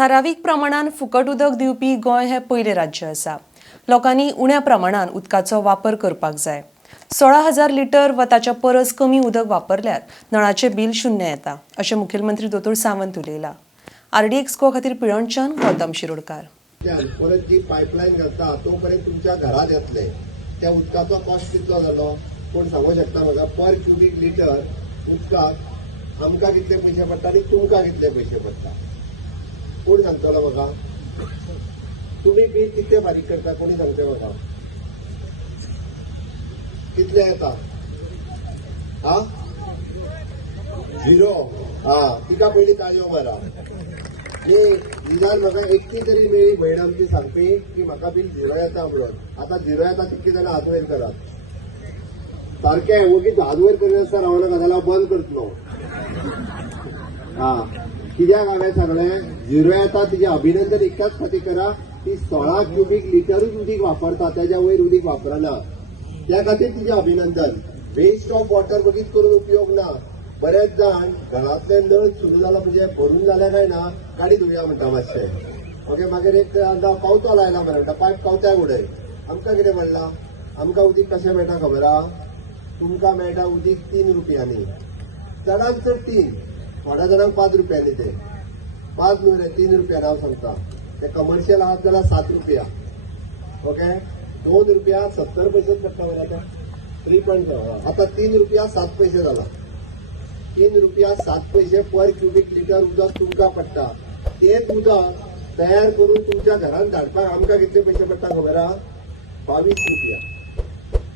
थारावीक प्रमाणात फुकट उदक दिवपी गोंय हे पयले राज्य आसा। लोकांनी उण्या प्रमाणात उदकाचो वापर करपाक जाय। 16,000 लिटर वा ताच्या परस कमी उदक वापरल्यार नळाचे बिल शून्य येता, अशें मुखेलमंत्री दोतोर सावंत उलयला। RDX गो खातीर पिळवणच्यान गौतम शिरोडकार। परत जी पायपलायन घालता तोपर्यंत तुमच्या घरात येतले त्या उदकाचो कॉस्ट कितलो जालो कोण सांगू शकता म्हाका? पर क्युबिक लिटर उदकाक आमकां कितले पयशे पडटा आनी तुमकां कितले पयशे पडटा? कोण सांगतलो म्हाका? तुम्ही बिल कितले फारीक करता कोणी सांगता म्हाका? कितले येता? हा, झिरो। हा, तिका पयली ताळयो मारा। निदान म्हाका एकटी तरी मेळ्ळी भयण आमची सांगपी की म्हाका बिल झिरो येता म्हणून। आता झिरो येता तितके जाल्यार हात वयर करात। सारखे वगीच हात वयर करिनासतना रावनाका, जाल्यार हांव बंद करतलो। हा, कित्याक हांवें सांगलें झिरो येता तिचे अभिनंदन एकाच खातीर करा, ती 16 क्युबिक लिटरूच उदीक वापरता, त्याच्या वयर उदीक वापरना, त्या खातीर तिचे अभिनंदन। वेस्ट ऑफ वॉटर बगीत करून उपयोग ना। बरेच जाण घरातले नळ सुरू जाला म्हणजे भरून जाले काय ना गाडी धुवया म्हणटा मातशें। ओके, मागीर एक कवतो लायला मरे म्हणटा पायप कवत्याक उडय। आमकां कितें म्हणला? आमकां उदीक कशें मेळटा खबर आहा? तुमकां मेळटा उदीक 3 रुपयांनी, चडांत चड 3, थोड्या जाणांक 5 रुपयांनी। ते 5 न्हू रे, 3 रुपयांनी हांव सांगता। ते कमर्शियल आहात जाल्यार 7 रुपया। ओके, 2 रुपया 70 पैसेच पडटा मरे आता 3.7। आता 3 रुपया 7 पैसे जाला। 3 रुपया 7 पैसे पर क्युबिक लिटर उदक तुमकां पडटा। तेच उदक तयार करून तुमच्या घरात धाडपाक आमकां कितले पैसे पडटा खबर आहा? 22 रुपया।